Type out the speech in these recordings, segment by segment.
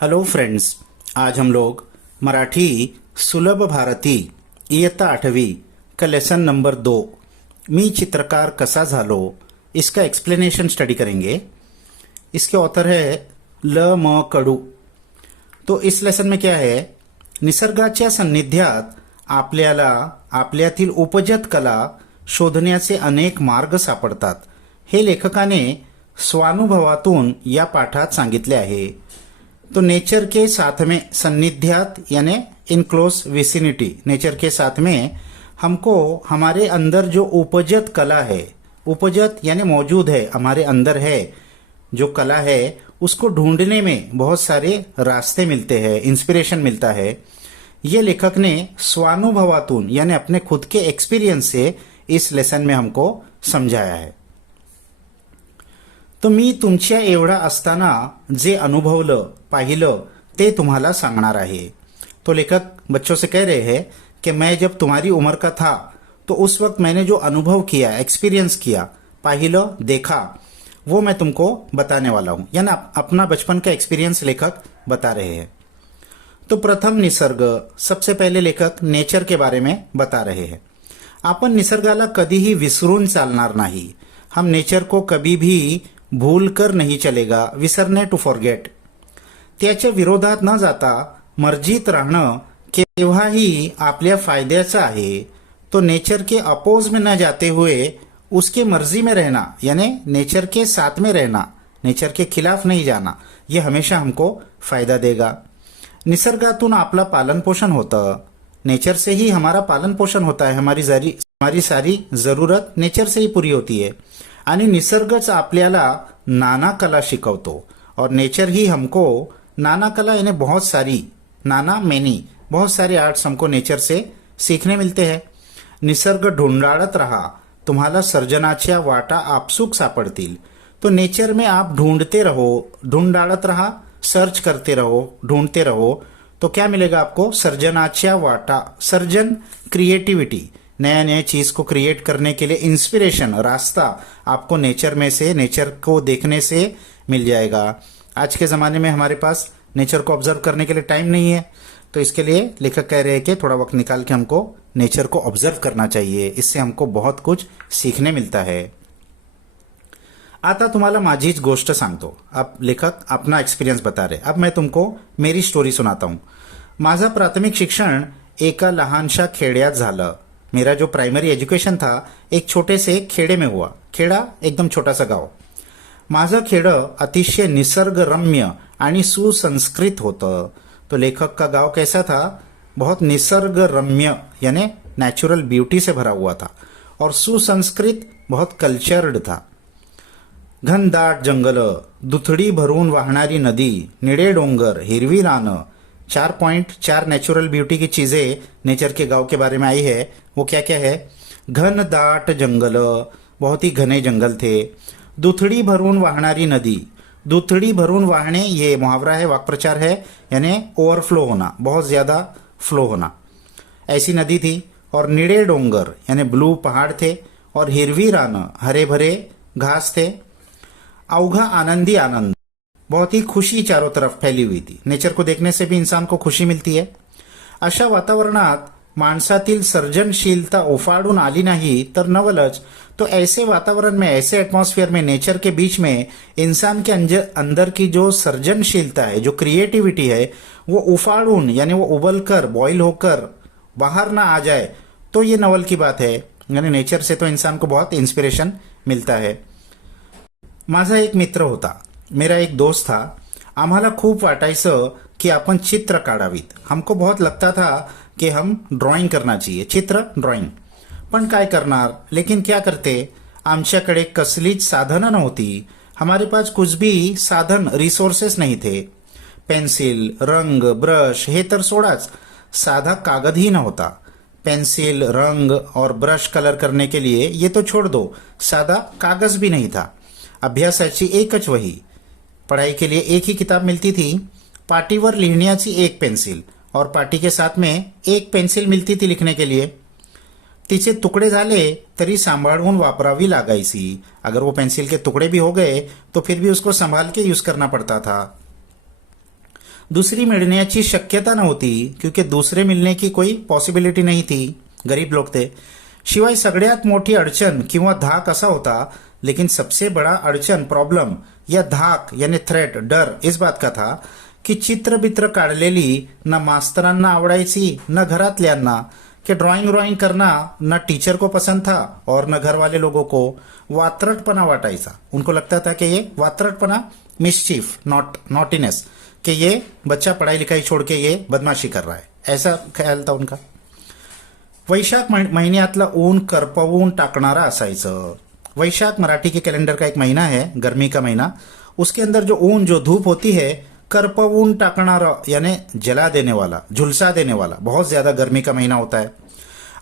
Hello friends, आज हम लोग मराठी सुलभ भारती इयत्ता 8वी का लेसन नंबर 2 मी चित्रकार कसा झालो इसका एक्सप्लेनेशन स्टडी करेंगे। इसके ऑथर है ल म कडू। तो इस लेसन में क्या है, निसर्गाच्या सान्निध्यात आपल्याला आपल्यातील उपजत कला शोधण्याचे अनेक मार्ग सापडतात, हे लेखकाने स्वानुभवातून या पाठात सांगितले आहे। तो नेचर के साथ में सन्निध्यात यानी इन क्लोज विसिनिटी, नेचर के साथ में हमको हमारे अंदर जो उपजत कला है, उपजत यानी मौजूद है, हमारे अंदर है जो कला है, उसको ढूंढने में बहुत सारे रास्ते मिलते हैं, इंस्पिरेशन मिलता है। ये लेखक ने स्वानुभवातून यानी अपने खुद के एक्सपीरियंस से इस लेसन में हमको समझाया है। तो मी तुमच्या एवढा असताना जे अनुभवलं पाहिलं ते तुम्हाला सांगणार आहे। तो लेखक बच्चों से कह रहे हैं कि मैं जब तुम्हारी उम्र का था तो उस वक्त मैंने जो अनुभव किया, एक्सपीरियंस किया, पाहिलं, देखा, वो मैं तुमको बताने वाला हूं। यानी अपना बचपन का एक्सपीरियंस लेखक बता रहे हैं। तो प्रथम निसर्ग, सबसे पहले लेखक नेचर के बारे में बता रहे हैं। आपण निसर्गाला कधीही विसरून चालणार नाही। हम नेचर को कभी भी भूल कर नहीं चलेगा, विसरणे टू फॉरगेट। त्याच्या विरोधात न जाता मर्जीत राहणं केव्हाही आपल्या फायद्याचं आहे। तो नेचर के अपोज में न जाते हुए उसके मर्जी में रहना यानी नेचर के साथ में रहना, नेचर के खिलाफ नहीं जाना, ये हमेशा हमको फायदा देगा। निसर्गातून आपला पालन पोषण होतं, नेचर से ही हमारा पालन पोषण होता है। हमारी सारी जरूरत नेचर से ही पूरी होती है। आणि निसर्गच आपल्याला नाना कला शिकवतो और नेचर ही हमको नाना कला यानी बहुत सारी, नाना मैनी, बहुत सारे आर्ट्स हमको नेचर से सीखने मिलते हैं। निसर्ग ढूंढाळत रहा, तुम्हाला सर्जनाच्या वाटा आपसूक सापडतील। तो नेचर में आप ढूंढते रहो, ढूंढाळत रहा, सर्च करते रहो, ढूंढते रहो, तो क्या मिलेगा आपको? सर्जनाच्या वाटा, सर्जन, क्रिएटिविटी, नया नया चीज को क्रिएट करने के लिए इंस्पिरेशन, रास्ता आपको नेचर में से, नेचर को देखने से मिल जाएगा। आज के ज़माने में हमारे पास नेचर को ऑब्जर्व करने के लिए टाइम नहीं है, तो इसके लिए लेखक कह रहे हैं कि थोड़ा वक्त निकाल के हमको नेचर को ऑब्जर्व करना चाहिए। इससे हमको बहुत कुछ सीखने मिलता है। आता तुम्हाला माझीच गोष्ट सांगतो। अब लेखक अपना एक्सपिरियंस बता रहे। अब मैं तुमको मेरी स्टोरी सुनाता हूँ। माझं प्राथमिक शिक्षण एका लहानशा खेड्यात झालं। मेरा जो प्राइमरी एजुकेशन था एक छोटे से खेड़े में हुआ। खेड़ा एकदम छोटा सा गाव। माझं खेडं अतिशय निसर्गरम्य आणि सुसंस्कृत होतं। तो लेखक का गांव कैसा था? बहुत निसर्गरम्य यानी नेचुरल ब्यूटी से भरा हुआ था और सुसंस्कृत, बहुत कल्चर्ड था। घनदाट जंगल, दुथडी भरून वाहणारी नदी, निळे डोंगर, हिरवी रानं, 4.4 नेचुरल ब्यूटी की चीजें नेचर के गांव के बारे में आई है। वो क्या क्या है? घनदाट जंगल, बहुत ही घने जंगल थे। दुथड़ी भरून वाहणारी नदी, दुथड़ी भरून वाहने ये मुहावरा है, वाक्प्रचार है, यानी ओवरफ्लो होना, बहुत ज्यादा फ्लो होना, ऐसी नदी थी। और निळे डोंगर यानी ब्लू पहाड़ थे और हिरवी रान, हरे भरे घास थे। अवघा आनंदी आनंद, बहुत ही खुशी चारों तरफ फैली हुई थी। नेचर को देखने से भी इंसान को खुशी मिलती है। अशा वातावरणात माणसातील सर्जनशीलता उफाड़ून आली नहीं तर नवलच, तो ऐसे वातावरण में, ऐसे एटमॉस्फेयर में, नेचर के बीच में इंसान के अंदर की जो सर्जनशीलता है, जो क्रिएटिविटी है, वो उफाड़ून यानी वो उबलकर, बॉईल होकर बाहर ना आ जाए, तो ये नवल की बात है। यानी नेचर से तो इंसान को बहुत इंस्पिरेशन मिलता है। माझा एक मित्र होता, मेरा एक दोस्त था। आम्हाला खूप वाटायचं कि आपण चित्र काढावीत। हमको बहुत लगता था कि हम ड्राइंग करना चाहिए, चित्र, ड्राइंग। पण काय करणार? लेकिन क्या करते, आमच्याकडे कसलीच साधनं नव्हती। हमारे पास कुछ भी साधन, रिसोर्सेस नहीं थे। पेन्सिल, रंग, ब्रश हे तर सोडाच, साधा कागद ही नव्हता। पेंसिल, रंग और ब्रश कलर करने के लिए ये तो छोड़ दो, साधा कागज भी नहीं था। अभ्यासाची एकच वही, पढ़ाई के लिए एक ही किताब मिलती थी। पाटीवर लिहिण्याची एक पेंसिल और पाटी के साथ में एक पेंसिल मिलती थी लिखने के लिए। तिचे तुकडे झाले तरी सांभाळून वापरावी लागायची। अगर वो पेंसिल के टुकड़े भी हो गए तो फिर भी उसको संभाल के यूज करना पड़ता था। दुसरी मिळण्याची शक्यता नव्हती, क्योंकि दूसरे मिलने की कोई पॉसिबिलिटी नहीं थी, गरीब लोग थे. शिवाय सगळ्यात मोठी अडचण किंवा धाक असा होता, लेकिन सबसे बड़ा अड़चन प्रॉब्लम या धाक यानी थ्रेट डर इस बात का था की चित्र बित्र काढलेली ना मास्तरांना आवडायची न घरातल्यांना, कि ड्राइंग करना न टीचर को पसंद था और न घर वाले लोगों को. वात्रटपना वाटायचा. उनको लगता था कि ये वात्रटपना, मिसचीफ, नॉटीनेस, कि ये बच्चा पढ़ाई लिखाई छोड़ के ये बदमाशी कर रहा है, ऐसा ख्याल था उनका. वैशाख महिन्यातला ऊन करपवून टाकणारा असायचं. वैशाख मराठी के कैलेंडर का एक महीना है, गर्मी का महीना. उसके अंदर जो ऊन, जो धूप होती है, करपवून टाकणारा यानी जला देने वाला, झुलसा देने वाला, बहुत ज्यादा गर्मी का महीना होता है.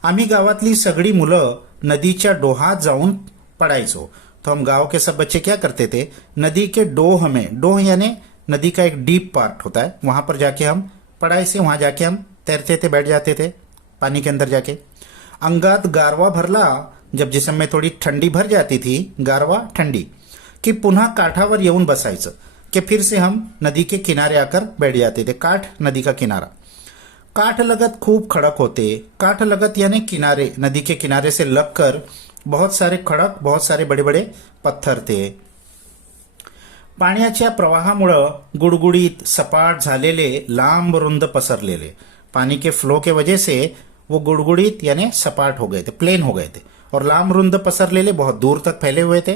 आम्ही गावातली सगळी मुलं नदीच्या डोहात जाऊन पडायचो. तो हम गांव के सब बच्चे क्या करते थे, नदी के डोह में, डोह यानी नदी का एक डीप पार्ट होता है, वहां पर जाके हम पढ़ाई से वहां जाके हम तैरते थे, बैठ जाते थे पानी के अंदर जाके. अंगात गारवा भरला, जब जिसम में थोड़ी ठंडी भर जाती थी, गारवा ठंडी, कि पुन्हा काठावर येऊन बसायचं, कि फिर से हम नदी के किनारे आकर बैठ जाते थे. काठ नदी का किनारा. काठ लगत खूब खड़क होते. काठ लगत यानी किनारे, नदी के किनारे से लगकर बहुत सारे खडक, बहुत सारे बड़े बड़े पत्थर थे. पाण्याच्या प्रवाहामुळं गुडगुडीत सपाट झालेले, लांब रुंद पसरलेले, पानी के फ्लो के वजह से वो गुड़गुड़ित यानी सपाट हो गए थे, प्लेन हो गए थे, और लांब रुंद पसरलेले, बहुत दूर तक फैले हुए थे.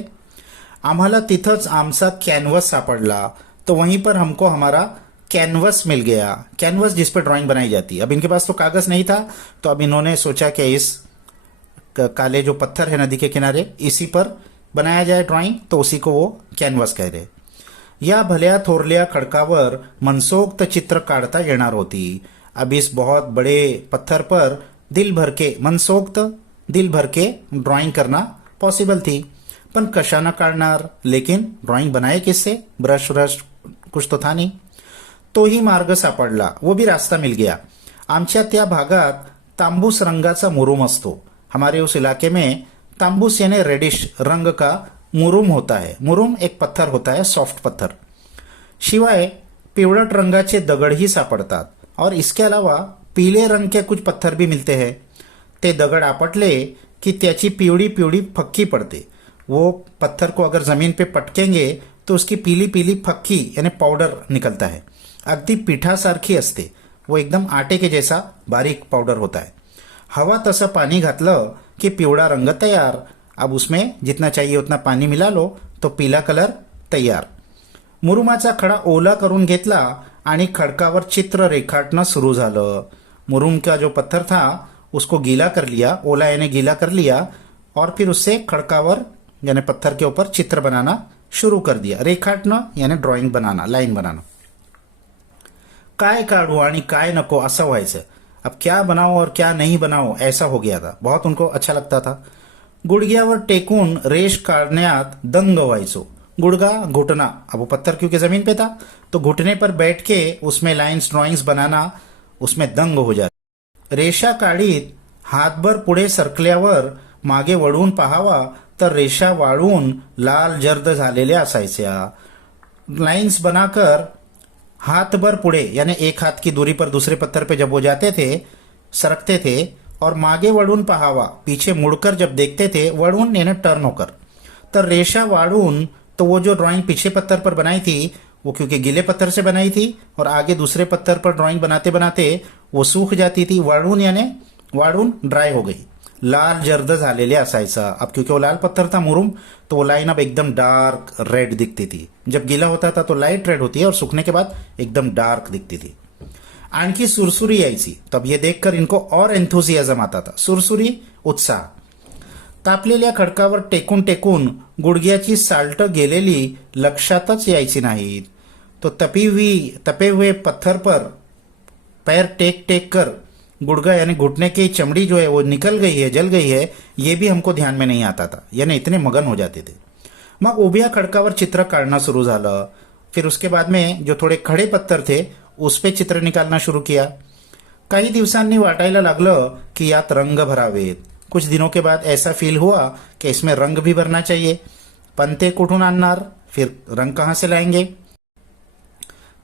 आम्हाला तिथंच आमचा कैनवस सापडला, तो वहीं पर हमको हमारा कैनवस मिल गया. कैनवस जिस पर ड्राइंग बनाई जाती है. अब इनके पास तो कागज नहीं था, तो अब इन्होंने सोचा कि इस काले जो पत्थर है नदी के किनारे, इसी पर बनाया जाए ड्राइंग, तो उसी को वो कैनवस कह रहे. या भल्या थोरल्या खडकावर मनसोक्त चित्र काढता येणार होती. अब इस बहुत बड़े पत्थर पर दिल भर के, मनसोक्त दिल भर के ड्राइंग करना पॉसिबल थी. पण कशानं काढणार, लेकिन ड्राइंग बनाए किससे, ब्रश व्रश कुछ तो था नहीं. तोही मार्ग सापडला, वो भी रास्ता मिल गया. आमच्या त्या भागात तांबूस रंगाचा मुरुम असतो. हमारे उस इलाके में तांबूस यानी रेडिश रंग का मुरुम होता है. मुरुम एक पत्थर होता है, सॉफ्ट पत्थर. शिवाय पिवळट रंगाचे दगडही सापडतात, और इसके अलावा पीले रंग के कुछ पत्थर भी मिलते हैं. ते दगड आपटले कि त्याची पिवळी पिवळी फक्की पड़ते. वो पत्थर को अगर जमीन पे पटकेंगे तो उसकी पीली पीली फक्की यानी पाउडर निकलता है. अगदी पिठासारखी असते. वो एकदम आटे के जैसा बारीक पाउडर होता है. हवा तसं पानी घातलं कि पिवळा रंग तैयार. अब उसमें जितना चाहिए उतना पानी मिला लो तो पीला कलर तैयार. मुरुमाचा खडा ओला करून घेतला आणि खडकावर चित्र रेखाटणं सुरू झालं. मुरुम का जो पत्थर था उसको गीला कर लिया, ओला यानी गीला कर लिया, और फिर उससे खड़कावर यानी पत्थर के ऊपर चित्र बनाना शुरू कर दिया. रेखाटणं यानी ड्राइंग बनाना, लाइन बनाना. काय काढू आणि काय नको असं व्हायचं. अब क्या बनाओ और क्या नहीं बनाओ ऐसा हो गया था. बहुत उनको अच्छा लगता था. गुडघ्यावर टेकून रेष काढण्यात दंग व्हायचो. गुड़गा घुटना, अब वो पत्थर क्योंकि जमीन पे था, तो घुटने पर बैठ के उसमें लाइन्स ड्राइंग्स बनाना, उसमें दंग हो जाता. रेषा काढीत हातभर पुढे सरकल्यावर मागे वळून पाहावा तर रेषा वाळून लाल जर्द झालेल्या असायच्या. लाइन्स बनाकर हाथ भर पुढे यानी एक हाथ की दूरी पर दूसरे पत्थर पे जब वो जाते थे, सरकते थे, और मागे वळून पाहावा, पीछे मुड़कर जब देखते थे, वळून यानी टर्न होकर, तो रेषा वाळून, तो वो जो ड्राइंग पीछे पत्थर पर बनाई थी वो क्योंकि गीले पत्थर से बनाई थी, और आगे दूसरे पत्थर पर ड्राइंग बनाते बनाते वो सूख जाती थी. वाळून यानी वाळून ड्राई हो गई, लाल जर्द झालेले असायचा. अब क्योंकि वो लाल पत्थर था मुरुम, तो वो लाइन अब एकदम डार्क रेड दिखती थी. जब गीला होता था तो लाइट रेड होती है, और सूखने के बाद एकदम डार्क दिखती थी. आणखी सुरसुरी यायची. तब ये देखकर इनको और एंथुसियाझम आता था. सुरसुरी, उत्साह. तापलेल्या खडकावर टेकून टेकून गुडघ्याची साल्ट गेलेली लक्षातच यायची नाहीत. तो तपे हुए पत्थर पर पैर टेक टेक कर गुड़गा यानी घुटने की चमड़ी जो है वो निकल गई है, जल गई है, ये भी हमको ध्यान में नहीं आता था. यानी इतने मगन हो जाते थे. मग उभ्या खडकावर चित्र काढणं सुरू झालं. फिर उसके बाद में जो थोड़े खड़े पत्थर थे उस पे चित्र निकालना शुरू किया. काही दिवसांनी वाटायला लागलं की यात रंग भरावेत. कुछ दिनों के बाद ऐसा फील हुआ कि इसमें रंग भी भरना चाहिए. पण ते कुठून आणणार, फिर रंग कहाँ से लाएंगे.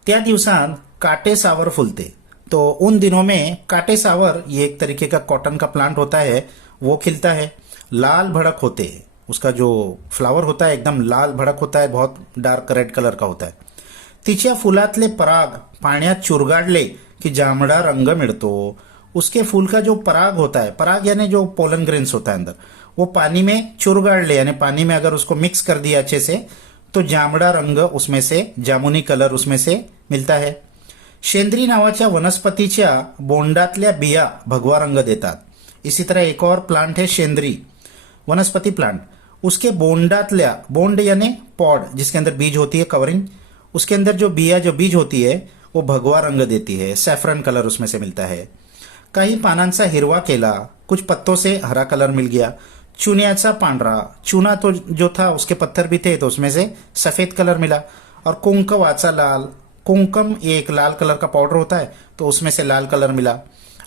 त्या दिवसांत काटे सावर फूलते। तो उन दिनों में काटे सावर, ये एक तरीके का कॉटन का प्लांट होता है, वो खिलता है। लाल भड़क होते हैं, उसका जो फ्लावर होता है एकदम लाल भड़क होता है, बहुत डार्क रेड कलर का होता है। तिच्या फुलातले पराग पाण्यात चुरगाडले की जांभळा रंग मिळतो। उसके फूल का जो पराग होता है, पराग यानी जो पोलन ग्रेन्स होता है अंदर, वो पानी में चुरगाडले यानी पानी में अगर उसको मिक्स कर दिया अच्छे से तो जांभळा रंग उसमें से, जामुनी कलर उसमें से मिलता है। शेंद्री नावाच्या वनस्पतीच्या बोंडातल्या बिया भगवा रंग देतात। इसी तरह एक और प्लांट है शेंद्री वनस्पति प्लांट, उसके बोंडातल्या, बोंड यानी पॉड जिसके अंदर बीज होती है कवरिंग, उसके अंदर जो बिया जो बीज होती है वो भगवा रंग देती है, सैफरन कलर उसमें से मिलता है। काही पानांचा हिरवा केला, कुछ पत्तों से हरा कलर मिल गया। चुन्याचा पांढरा, चूना तो जो था उसके पत्थर भी थे तो उसमें से सफेद कलर मिला। और कुंकवाचा लाल, कुंकम ये एक लाल कलर का पाउडर होता है तो उसमें से लाल कलर मिला।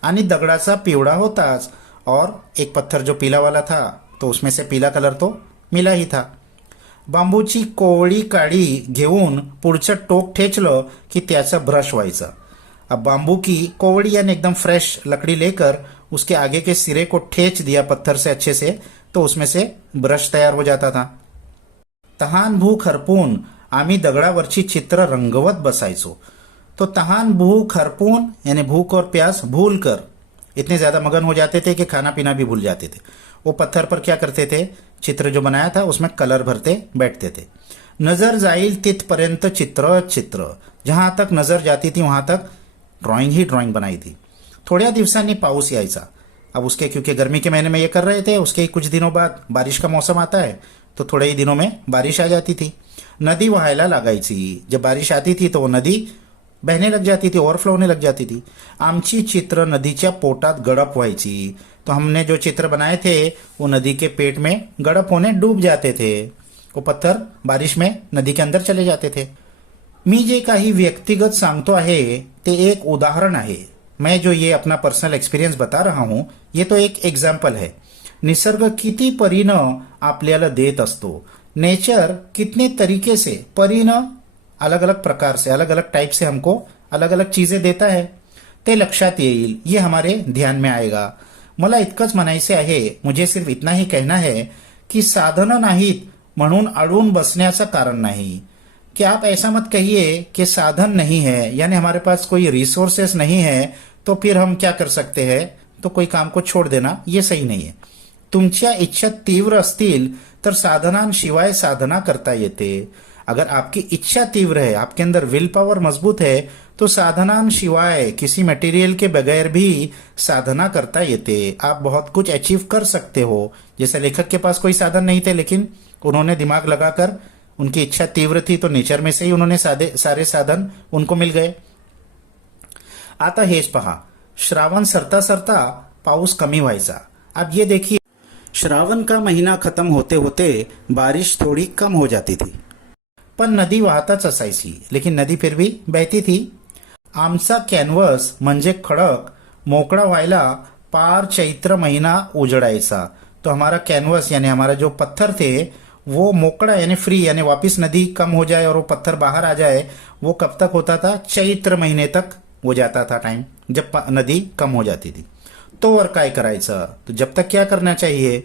आणि दगडाचा पिवळा होताच, और एक पत्थर जो पीला वाला था तो उसमें से पीला कलर तो मिला ही था। बांबूची कोवळी काडी घेऊन पुढचं टोक ठेचलं की त्याचा ब्रश व्हायचा। अब बांबू की कोवड़ी यानी एकदम फ्रेश लकड़ी लेकर उसके आगे के सिरे को ठेच दिया पत्थर से अच्छे से तो उसमें से ब्रश तैयार हो जाता था। तहान भूक हरपून आम्ही दगडावरची चित्र रंगवत बसायचो। तो तहान भूख हरपून यानी भूख और प्यास भूल कर इतने ज्यादा मगन हो जाते थे कि खाना पीना भी भूल जाते थे। वो पत्थर पर क्या करते थे, चित्र जो बनाया था उसमें कलर भरते बैठते थे। नजर जाईल तिथपर्यंत चित्र चित्र, जहां तक नजर जाती थी वहां तक ड्राइंग ही ड्राइंग बनाई थी। थोड्या दिवसांनी पाऊस यायचा। अब उसके क्योंकि गर्मी के महीने में ये कर रहे थे, उसके ही कुछ दिनों बाद बारिश का मौसम आता है तो थोड़े ही दिनों में बारिश आ जाती थी। नदी वहायला लागायची। जब बारिश आती थी तो वो नदी बहने लग जाती थी, ओवरफ्लो होने लग जाती थी। आमची चित्र नदीच्या पोटात गडप व्हायची। तो हमने जो चित्र बनाए थे वो नदी के पेट में गड़प होने डूब जाते थे। वो पत्थर बारिश में नदी के अंदर चले जाते थे। मी जे काही व्यक्तिगत सांगतो आहे ते एक उदाहरण आहे। मैं जो ये अपना पर्सनल एक्सपिरियंस बता रहा हूं ये तो एक एग्जाम्पल है। निसर्ग किती परीनं आपल्याला देत असतो, नेचर कितने तरीके से परीनं अलग अलग प्रकार से, अलग अलग टाइप से हमको अलग अलग चीजें देता है ते लक्षात येईल, ये हमारे ध्यान में आएगा। मला इतकंच म्हणायचे आहे, मुझे सिर्फ इतना ही कहना है कि साधनं नाहीत म्हणून अडून बसण्याचं कारण नाही। कि आप ऐसा मत कहिए कि साधन नहीं है यानी हमारे पास कोई रिसोर्सेस नहीं है तो फिर हम क्या कर सकते हैं, तो कोई काम को छोड़ देना ये सही नहीं है। तुमच्या इच्छा तीव्र असतील तर साधनांशिवाय साधना करता येते। अगर आपकी इच्छा तीव्र है, आपके अंदर विल पावर मजबूत है तो साधनांशिवाय किसी मटेरियल के बगैर भी साधना करता येते। आप बहुत कुछ अचीव कर सकते हो। जैसे लेखक के पास कोई साधन नहीं थे लेकिन उन्होंने दिमाग लगाकर, उनकी इच्छा तीव्र थी तो नेचर में से ही उन्होंने सारे साधन उनको मिल गए। आता हेच पहा, श्रावण सरता सरता पाऊस कमी व्हायचा। अब ये देखिए, श्रावण का महीना खत्म होते होते बारिश थोड़ी कम हो जाती थी, पण नदी वाहताच असायची, लेकिन नदी फिर भी बहती थी। आमचा कॅनव्हस म्हणजे खडक मोकळा व्हायला पार चैत्र महीना उजड़ायचा। तो हमारा कैनवस यानी हमारा जो पत्थर थे वो मोकड़ा यानी फ्री यानी वापस नदी कम हो जाए और वो पत्थर बाहर आ जाए, वो कब तक होता था, चैत्र महीने तक हो जाता था टाइम, जब नदी कम हो जाती थी। तो और काय करायचं, तो जब तक क्या करना चाहिए,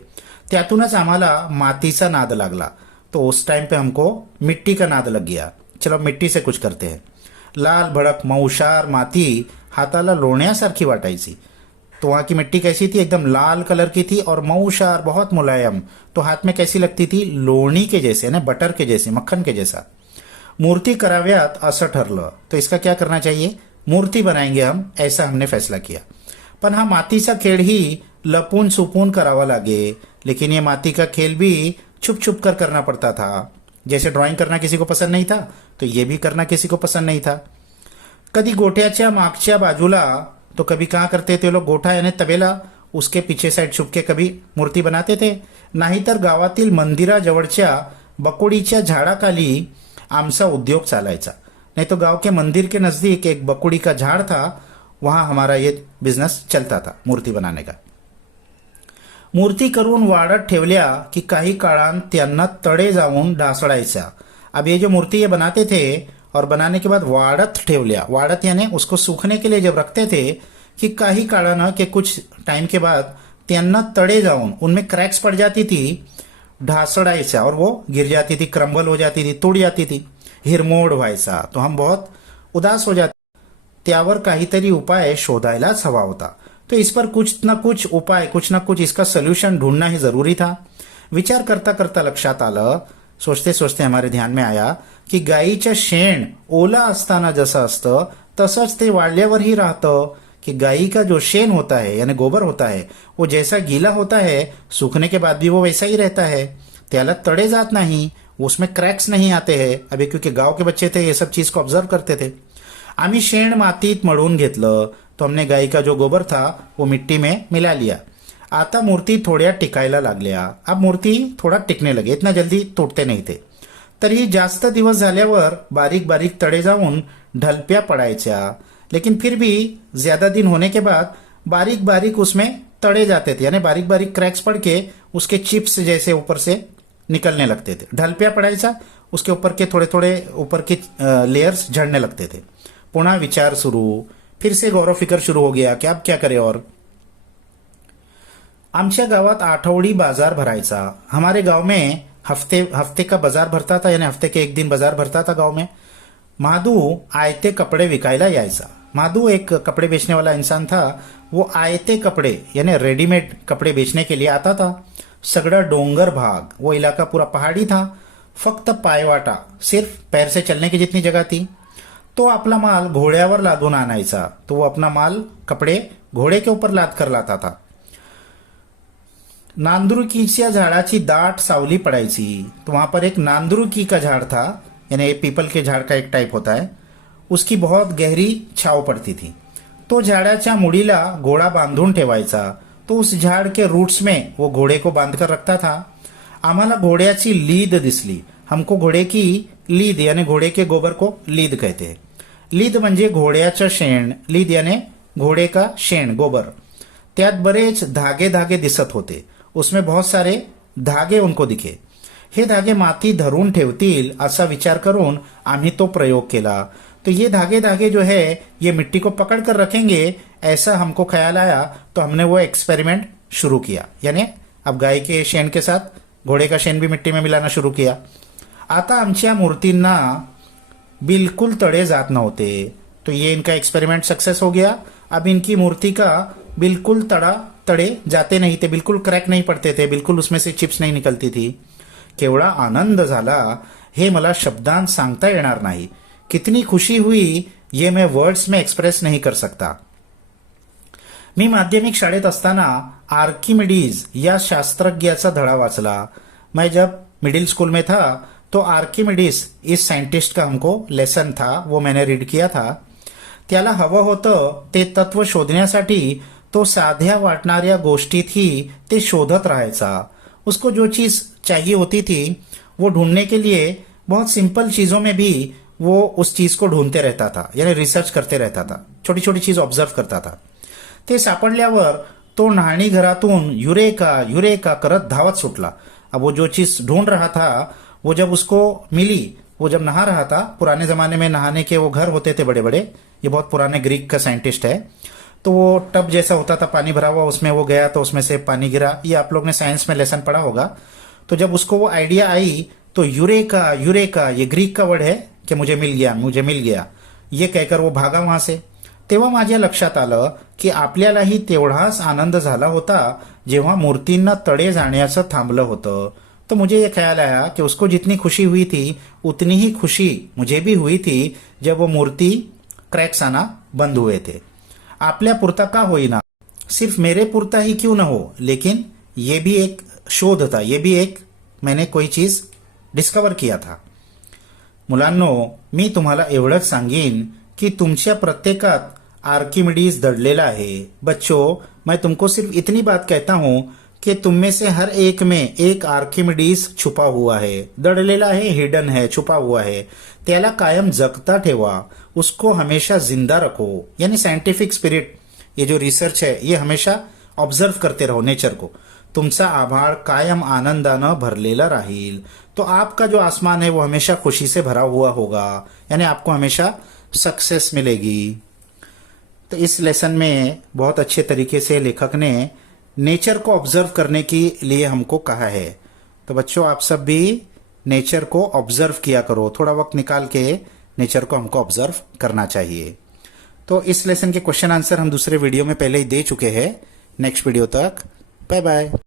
त्यातूनच आम्हाला मातीचा नाद लागला। तो उस टाइम पे हमको मिट्टी का नाद लग गया, चलो मिट्टी से कुछ करते हैं। लाल भड़क मऊशार माती हाताला लोण्यासारखी वाटायची। तो वहां की मिट्टी कैसी थी, एकदम लाल कलर की थी और मऊशार बहुत मुलायम। तो हाथ में कैसी लगती थी, लोणी के जैसे ना, बटर के जैसे, मक्खन के जैसा। मूर्ति कराव्यात असं ठरलं, तो इसका क्या करना चाहिए, मूर्ति बनाएंगे हम, ऐसा हमने फैसला किया। पण हा मातीचा खेळ ही लपून छुपून करावा लागे, लेकिन ये माती का खेल भी छुप छुप कर करना पड़ता था। जैसे ड्राइंग करना किसी को पसंद नहीं था तो ये भी करना किसी को पसंद नहीं था। कधी गोठ्याच्या मागच्या बाजूला, तो कभी कहाँ करते थे लोग, गोठा यानी तबेला, उसके पीछे साइड छुप के कभी मूर्ति बनाते थे, नाहीतर गावातील मंदिराजवळच्या बकोडीच्या झाडाखाली आमचा उद्योग चालायचा। नहीं तो गांव के मंदिर के नजदीक एक बकोड़ी का झाड़ था, वहां हमारा ये बिजनेस चलता था मूर्ति बनाने का। मूर्ती करून वाढत ठेवल्या की काही काळात त्यांना तडे जाऊन ढासळायच्या। अब ये जो मूर्ति ये बनाते थे और बनाने के बाद वाळत ठेवल्या. वाळत यानी उसको सूखने के लिए जब रखते थे कि काही काळानं के कुछ टाइम के बाद त्यांना तड़े जाऊन उनमें क्रैक्स पड़ जाती थी, ढासड़ायचा और वो गिर जाती थी, क्रम्बल हो जाती थी, टूट जाती थी, हिरमोड व्हायचा. तो हम बहुत उदास हो जाते. त्यावर काहीतरी उपाय शोधायलाच हवा होता. तो इस पर कुछ ना कुछ उपाय, कुछ ना कुछ इसका सोल्यूशन ढूंढना ही जरूरी था. विचार करता करता लक्षात आलं, सोचते सोचते हमारे ध्यान में आया की गायीचं शेण ओला असताना जसं असतं तसंच ते वाळल्यावरही राहतं. कि गाय का जो शेन होता है यानी गोबर होता है वो जैसा गीला होता है सूखने के बाद भी वो वैसा ही रहता है. त्याला तड़े जात नहीं, उसमें क्रैक्स नहीं आते हैं. अभी क्योंकि गांव के बच्चे थे ये सब चीज को ऑब्जर्व करते थे. आम्ही शेण मातीत मळून घेतलं. तो हमने गाय का जो गोबर था वो मिट्टी में मिला लिया. आता मूर्ती थोड्या टिकायला लागल्या. अब मूर्ती थोड़ा टिकने लगे, इतना जल्दी तोड़ते नहीं थे. तरी जास्त दिवस झाल्यावर बारीक बारीक तड़े जाऊन ढलप्या पडायच्या. लेकिन फिर भी ज्यादा दिन होने के बाद बारीक बारीक उसमें तड़े जाते थे, यानी बारीक बारीक क्रैक्स पड़ के उसके चिप्स जैसे ऊपर से निकलने लगते थे. ढलप्या पड़ायचा, उसके ऊपर के थोड़े थोड़े ऊपर के लेयर्स झड़ने लगते थे. पुनः विचार शुरू, फिर से गौरव फिकर शुरू हो गया कि अब क्या करें. और आमच्या गावात आठवडी बाजार भरायचा. हमारे गांव में हफ्ते का बाजार भरता था, यानी हफ्ते के एक दिन बाजार भरता था गांव में. माधू आयते कपड़े विकायला यायचा. माधू एक कपड़े बेचने वाला इंसान था. वो आयते कपड़े यानी रेडीमेड कपड़े बेचने के लिए आता था. सगड़ा डोंगर भाग, वो इलाका पूरा पहाड़ी था. फक्त पायवाटा, सिर्फ पैर से चलने की जितनी जगह थी. तो आपला माल घोड्यावर लादून आणायचा. तो वो अपना माल कपड़े घोड़े के ऊपर लाद कर लाता था. नांदुरकीच्या झाडाची दाट सावली पड़ायची. तो वहां पर एक नांदुरकी का झाड़ था, यानी पीपल के झाड़ का एक टाइप होता है. उसकी बहुत गहरी छाव पड़ती थी. तो झाडाच्या मुड़ीला घोड़ा बांधून ठेवायचा. तो उस झाड़ के रूट्स में वो घोड़े को बांध कर रखता था. आम्हाला घोड्याची लीद दिसली. हमको घोड़े की लीद यानी घोड़े के गोबर को लीद कहते हैं. लीद म्हणजे घोड्याचं शेण. लीद यानी घोड़े का शेण, गोबर. त्यात बरेच धागे धागे दिसत होते. उसमें बहुत सारे धागे उनको दिखे. हे धागे माती धरून ठेवतील असा विचार करून आम्ही तो प्रयोग केला. तो ये धागे धागे जो है ये मिट्टी को पकड़ कर रखेंगे, ऐसा हमको ख्याल आया. तो हमने वो एक्सपेरिमेंट शुरू किया. यानी अब गाय के शेण के साथ घोड़े का शेण भी मिट्टी में मिलाना शुरू किया. आता आमच्या मूर्तींना बिल्कुल तड़े जात नव्हते. तो ये इनका एक्सपेरिमेंट सक्सेस हो गया. अब इनकी मूर्ति का बिल्कुल तड़े जाते नहीं थे, बिल्कुल क्रैक नहीं पड़ते थे, बिल्कुल उसमें से चिप्स नहीं निकलती थी. केवढा आनंद झाला हे मला शब्दांत सांगता येणार नाही. कितनी खुशी हुई ये मैं वर्ड्स में एक्सप्रेस नहीं कर सकता. मी माध्यमिक शाळेत असताना आर्किमिडीज या शास्त्रज्ञाचा धडा वाचला. मैं जब मिडिल स्कूल में था तो आर्किमिडीज इस साइंटिस्ट का हमको लेसन था, वो मैंने रीड किया था. त्याला हवं होतं ते तत्व शोधण्यासाठी तो साध्या वाटणाऱ्या गोष्टीतही ते शोधत राहायचा. उसको जो चीज चाहिए होती थी वो ढूंढने के लिए बहुत सिंपल चीजों में भी वो उस चीज को ढूंढते रहता था, यानी रिसर्च करते रहता था. छोटी छोटी चीज ऑब्जर्व करता था. ते सापडल्यावर तो न्हाणी घरातून युरेका युरेका करत धावत सुटला. अब वो जो चीज ढूंढ रहा था वो जब उसको मिली, वो जब नहा रहा था, पुराने जमाने में नहाने के वो घर होते थे बड़े बड़े. ये बहुत पुराने ग्रीक का साइंटिस्ट है. तो वो टब जैसा होता था पानी भरा हुआ, उसमें वो गया तो उसमें से पानी गिरा. ये आप लोग ने साइंस में लेसन पढ़ा होगा. तो जब उसको वो आइडिया आई तो युरेका युरेका, ये ग्रीक का वर्ड है कि मुझे मिल गया, मुझे मिल गया, ये कहकर वो भागा वहां से. तेव्हा माझ्या लक्षात आलं की आपल्यालाही तेवढाच आनंद झाला होता जेव्हा मूर्तींना तडे जाण्याचं थांबलं होतं. तो मुझे ये ख्याल आया कि उसको जितनी खुशी हुई थी उतनी ही खुशी मुझे भी हुई थी जब वो मूर्ति क्रैक्स आना बंद हुए थे. आपल्या पुरता का होईना, सिर्फ मेरे पुरता ही क्यों न हो, लेकिन ये भी एक शोध था, ये भी एक मैंने कोई चीज डिस्कवर किया था. मुलांनो, मी तुम्हाला एवढंच सांगेन की तुमच्या प्रत्येकात आर्किमिडीज दडलेला है. बच्चों, मैं तुमको सिर्फ इतनी बात कहता हूं कि तुम में से हर एक में एक आर्किमिडीज छुपा हुआ है, दडलेला है, हिडन है, छुपा हुआ है. त्याला कायम जगता ठेवा, उसको हमेशा जिंदा रखो. यानी साइंटिफिक स्पिरिट, ये जो रिसर्च है ये हमेशा ऑब्जर्व करते रहो नेचर को. तुमचा आभाळ कायम आनंदानं भरलेला राहील। तो आपका जो आसमान है वो हमेशा खुशी से भरा हुआ होगा, यानी आपको हमेशा सक्सेस मिलेगी। तो इस लेसन में बहुत अच्छे तरीके से लेखक ने नेचर को ऑब्जर्व करने के लिए हमको कहा है। तो बच्चों आप सब भी नेचर को ऑब्जर्व किया करो, थोड़ा वक्त निकाल के नेचर को हमको ऑब्जर्व करना चाहिए। तो इस लेसन के क्वेश्चन आंसर हम दूसरे वीडियो में पहले ही दे चुके हैं। नेक्स्ट वीडियो तक बाय बाय।